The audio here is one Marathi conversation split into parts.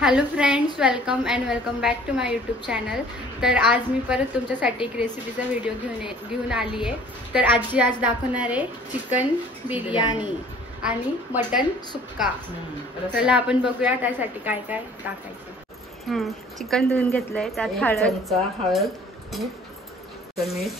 Hello friends, welcome and welcome back to my YouTube channel. तर आज मी परत तुमच्यासाठी एक रेसिपीचा व्हिडिओ घेऊन आली आहे। तर आजी आज दाखवणार आहे चिकन बिर्याणी आणि मटन सुक्का। चला आपण बघूया त्यासाठी काय काय टाकायचं। चिकन धुवून घेतलंय, त्यात हळद, मीठ,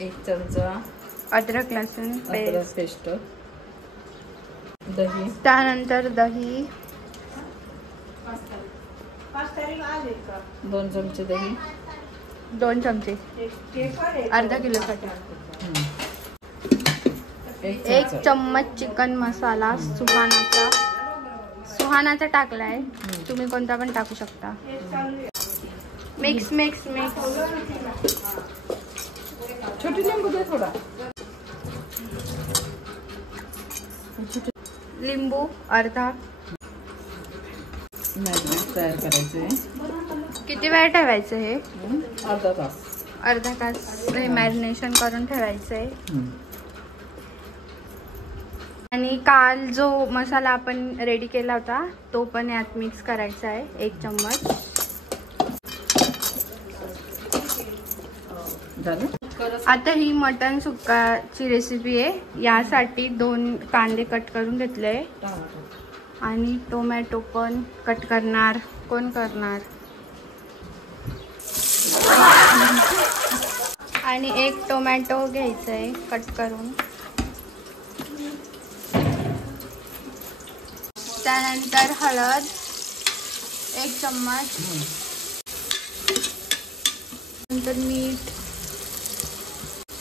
एक चमचा अद्रक लसूण पेस्ट, दही, त्यानंतर दही 2 चमचे दही, 2 चमचे अर्धा किलोसाठी, 1 चम्मच चिकन मसाला सुहानाचा टाकलाय, तुम्ही कोणता पण टाकू शकता। Mix mix mix. छोटी लिंबू दे थोडा, लिंबू अर्धा। मॅरिनेट तयार करायचे। किती वेळ ठेवायचं हे? अर्धा तास हे मॅरिनेशन करून ठेवायचंय। आणि काल जो मसाला आपण रेडी केला होता तो पण यात मिक्स करायचा आहे, 1 चम्मच। आता ही मटन सुक्काची रेसिपी आहे। यासाठी 2 कांदे कट करून घेतले आणि टोमॅटो पण कट करणार। कोण करणार? आणि 1 टोमॅटो घ्यायचा आहे कट करून। त्यानंतर हळद 1 चम्मच, नंतर मीठ,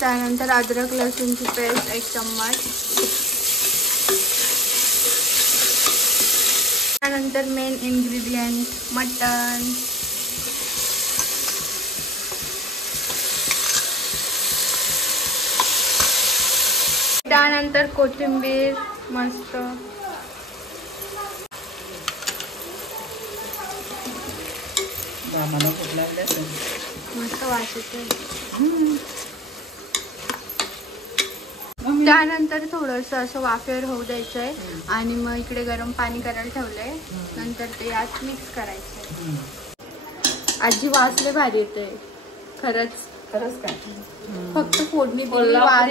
त्यानंतर अद्रक लसूणची पेस्ट 1 चम्मच, त्यानंतर मेन इन्ग्रेडियंट मटन, त्यानंतर कोथिंबीर मस्त, मस्त वास येतोय। त्यानंतर थोडंसं असं वाफेवर होऊ द्यायचं आहे आणि मग इकडे गरम पाणी करायला ठेवलंय। नंतर ते यात मिक्स करायचंय। आजी वास लय भारी येतोय, खरंच काय? फक्त फोडणी दिली वास,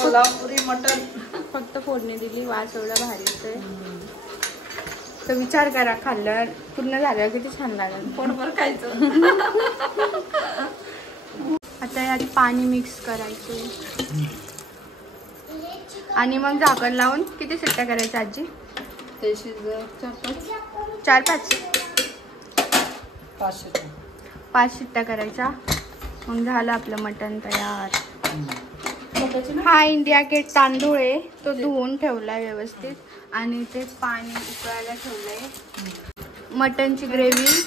कोल्हापुरी मटन फक्त फोडणी दिली वास एवढा भारी येतोय। तर विचार करा, खाल्ल्यावर पूर्ण झाल्यावर किती छान लागेल, पोटभर खायचं। आता यात पाणी मिक्स करायचं आणि मग झाकण लावून किती शिट्ट्या करायच्या आजी? ते शिजत 5 शिट्ट्या करायच्या। मग झालं आपलं मटण तयार। हा इंडिया गेट तांदूळ आहे, तो धुवून ठेवलाय व्यवस्थित आणि ते पाणी उकळायला ठेवलंय। मटनची ग्रेव्ही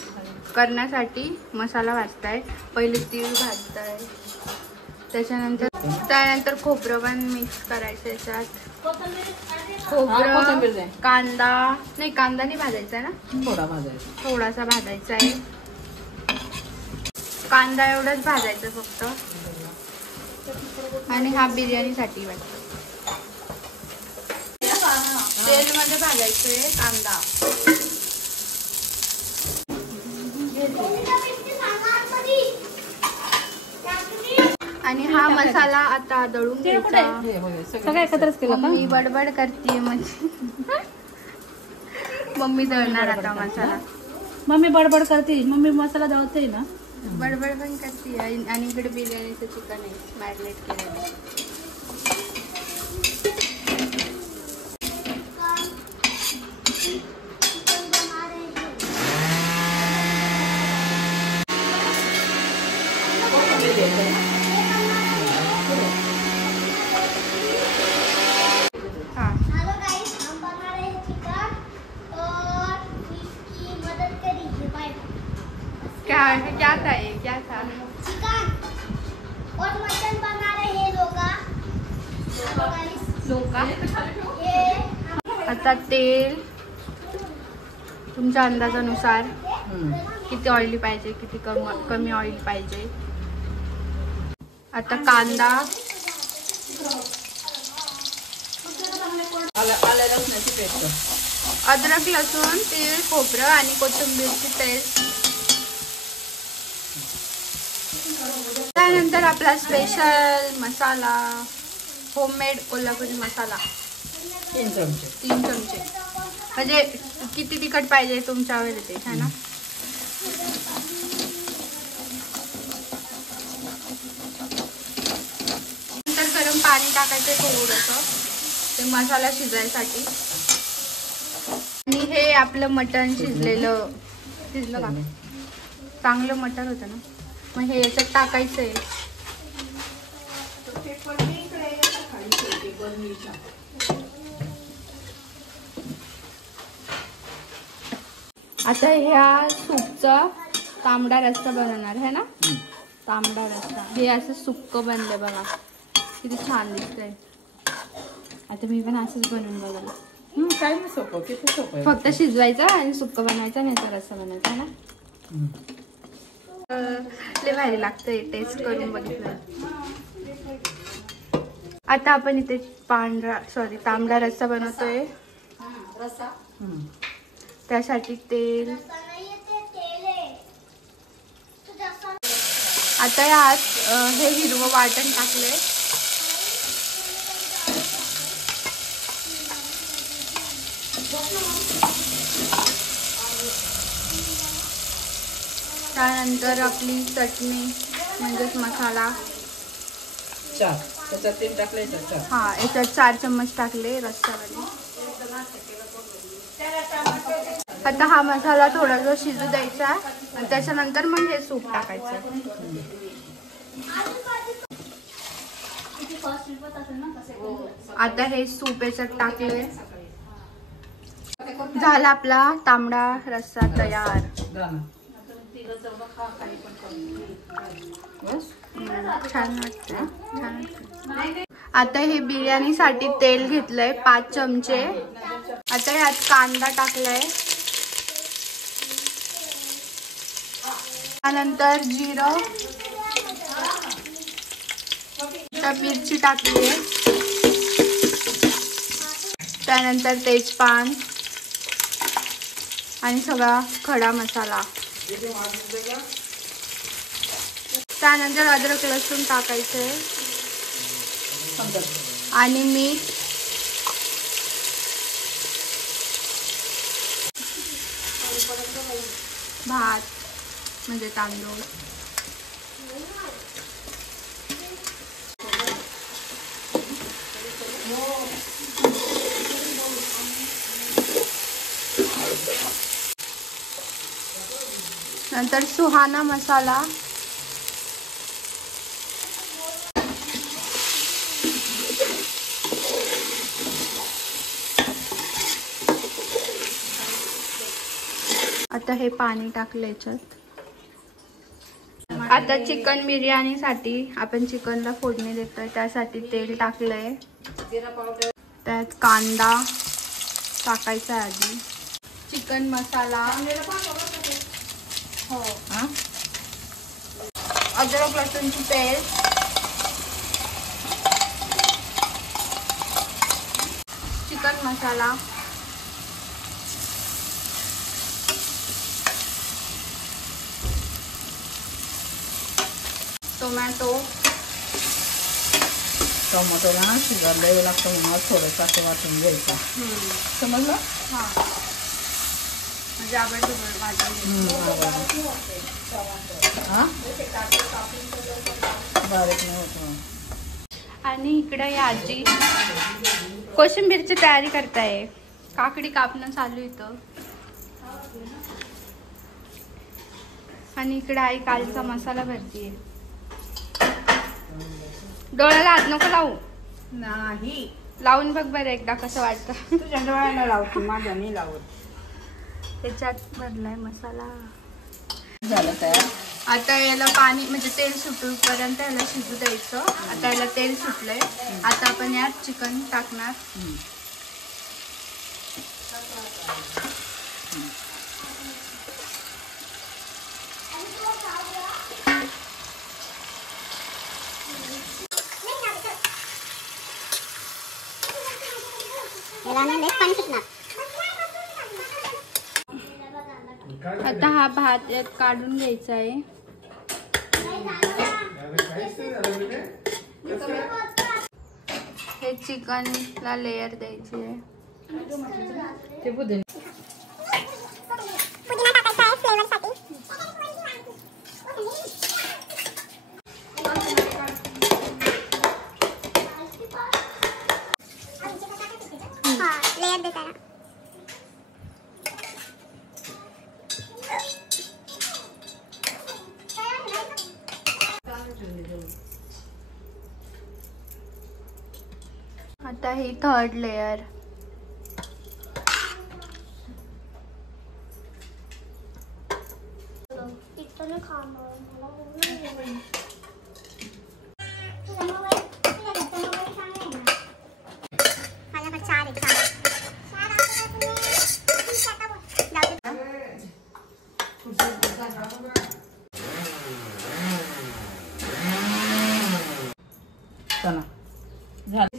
करण्यासाठी मसाला भाजताय, पहिले तीळ भाजताय, त्यानंतर खोबरं पण मिक्स करायचं याच्यात। खोबरं, कांदा नाही भाजायचा ना, थोडासा भाजायचा आहे। कांदा एवढंच भाजायचं फक्त। आणि हा बिर्याणीसाठी वाटतं तेलमध्ये भाजायचंय कांदा। आणि हा मसाला आता दळून घ्यायचा। सगळं एकत्रच केलं का? मी बडबड करते म्हणजे मम्मी दळणार आता मसाला। मम्मी बडबड करते, मम्मी मसाला दळते ना, बडबड पण करते। आणि इकडे बिर्याणीचं चिकन आहे मॅरिनेट केलेलं। क्या था ये? क्या था? चिकन और मटन बना रहे हैं लोका। आता तेल तुमच्या अंदाजानुसार, किती ऑइली पाहिजे, किती कमी ऑइल पाहिजे। आता कांदा आलं लसणाची पेस्ट, अद्रक, लसूण, तीळ, खोबरं आणि कोथिंबीरची पेस्ट. त्यानंतर आपला स्पेशल मसाला, होममेड कोल्हापुरी मसाला 3 चमचे. 3 चमचे. म्हणजे किती तिखट पाहिजे तुमच्यावर येते है ना. नंतर गरम पाणी टाकायचं थोडंसं ते मसाला शिजायसाठी. आणि हे आपलं मटण शिजलं का, चांगलं मटण होतं ना. मग हे याच्यात टाकायचं आहे. आता ह्या सूपचा तांबडा रस्सा बनवणार है ना. तांबडा रस्सा हे असं सुक्क बनलंय बघा, किती छान दिसतंय. आता मी पण असंच बनवून बघायला. काय नाही, सोपं, किती सोपं आहे. फक्त शिजवायचं आणि सुक्क बनवायचं आणि याचा रस्सा बनवायचा ना. लय भारी लागतंय, टेस्ट करून बघितलं. आता आपण इथे तांबडा रस्सा बनवतोय. रस्सा त्यासाठी तेल. आता यात हे हिरवं वाटण टाकलंय. त्यानंतर आपली चटणी म्हणजेच मसाला 4, त्याच्यात 3 टाकले, 4. हा, याच्यात 4 चम्मच टाकले रस्स्यामध्ये. आता हा मसाला थोडासा शिजू द्यायचा आणि त्याच्यानंतर मग हे सूप टाकायचं. आता हे सूप याच्यात टाकले. झाला आपला तांबडा रस्सा तयार. छान वाटतंय. आता हे बिर्याणीसाठी तेल घेतलंय 5 चमचे. आता यात कांदा टाकलाय, त्यानंतर जिरं, मिरची टाकली आहे, त्यानंतर तेजपान आणि सगळा खडा मसाला. त्यानंतर अद्रक लसूण टाकायचंय आणि मीठ. भात म्हणजे तांदूळ. नंतर सुहाना मसाला. आता हे पाणी टाकलं याच्यात. आता चिकन बिर्याणीसाठी आपण चिकनला फोडणी देतोय. त्यासाठी तेल टाकलंय, त्यात कांदा टाकायचा आधी, चिकन मसाला, हो, अद्रक लसूणची पेस्ट, चिकन मसाला, टोमॅटो. टोमॅटोला ना शिजायला द्यावं लागतं म्हणून थोडंसं असं वाटून घ्यायचं. समजलं. हां, म्हणजे आपण बारीक नाही होत. आणि इकडे आजी कोशिंबीरची तयारी करताय. काकडी कापणं चालू इथं. आणि इकडे आई कालचा मसाला भरतीये. डोळ्याला हात नको लावू. नाही, लावून बघ बरं एकदा कसं वाटतं. तुझ्या डोळ्याला लावतो, माझ्या नाही लावत. त्याच्यात भरलाय मसाला. झालं तयार. आता याला पाणी म्हणजे तेल सुटूपर्यंत याला शिजू द्यायचं. आता याला तेल सुटलंय. आता आपण यात चिकन टाकणार. आता हा भात यात काढून घ्यायचा आहे. हे चिकनला लेयर द्यायची आहे. आता ही थर्ड लेयर.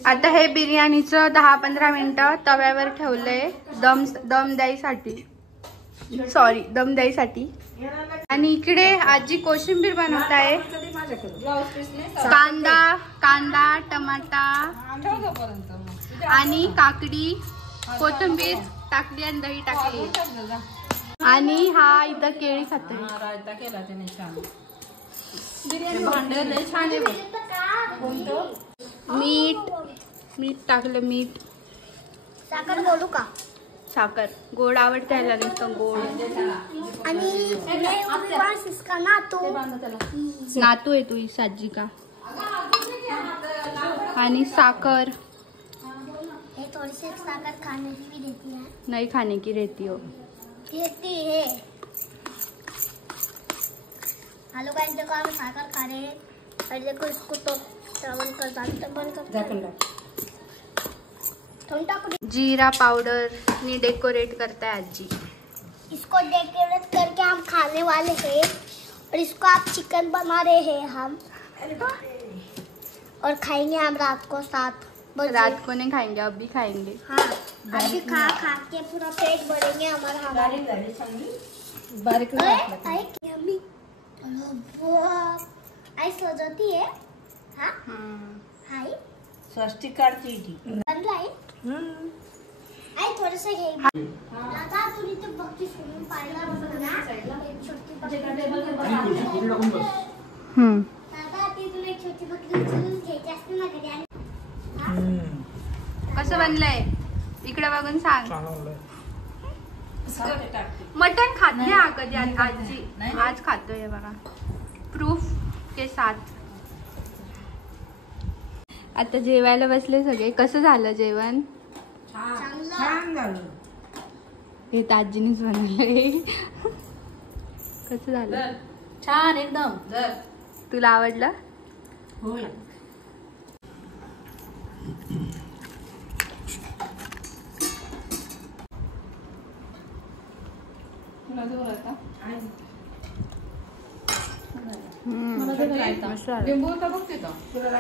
आता हे बिर्याणीचं 10-15 मिनिटं तव्यावर ठेवलंय दम द्यायसाठी. आणि इकडे आजी कोशिंबीर बनवत आहे. कांदा टमाटा आणि काकडी कोथिंबीर टाकली आणि दही टाकली. आणि हा इथं केळी खातोय. बिर्याणी छान आहे. मीठ टाकलं. मीठ साखर बोलू का? साखर गोड आवडते ह्याला नुसतं गोड. आणि नातू आहे तू इस आजी का. आणि साखर थोड़ी सी साखर खाने की भी रहती है. नहीं खाने की रहती हो. रहती है. हेलो गाइस, देखो हम साखर खा रहे हैं और देखो इसको तो बंद कर. जीरा पाउडर ने डेकोरेट करता है आजी. इसको डेकोरेट करके हम खाने वाले हैं. और इसको आप चिकन बना रहे हैं हम. और खाएंगे हम रात को 7 बजे. रात को नहीं खाएंगे, अभी खाएंगे. हाँ, अभी खा के पूरा पेट भरेंगे हमारा. आई सजती है. हाँ हाय षष्ठी काढती बनलाय. आई थोडंसं घे. दादा तुझी तर बघती सोडून पाहिला ना. दादा ती तुला एक छोटी बकरी उचलून घ्यायची असते ना घरी. कसं बनलंय इकडे बघून सांग. मटन खात नाही हा कधी आजी. आज खातोय बघा प्रूफ के साथ. आता जेवायला बसले सगळे. कसं झालं जेवण? छान झालं. हे तर आजीनेच बनवलंय. कसं झालं? छान एकदम. तुला आवडलं? होय. लिंबू होता बघते का तुला?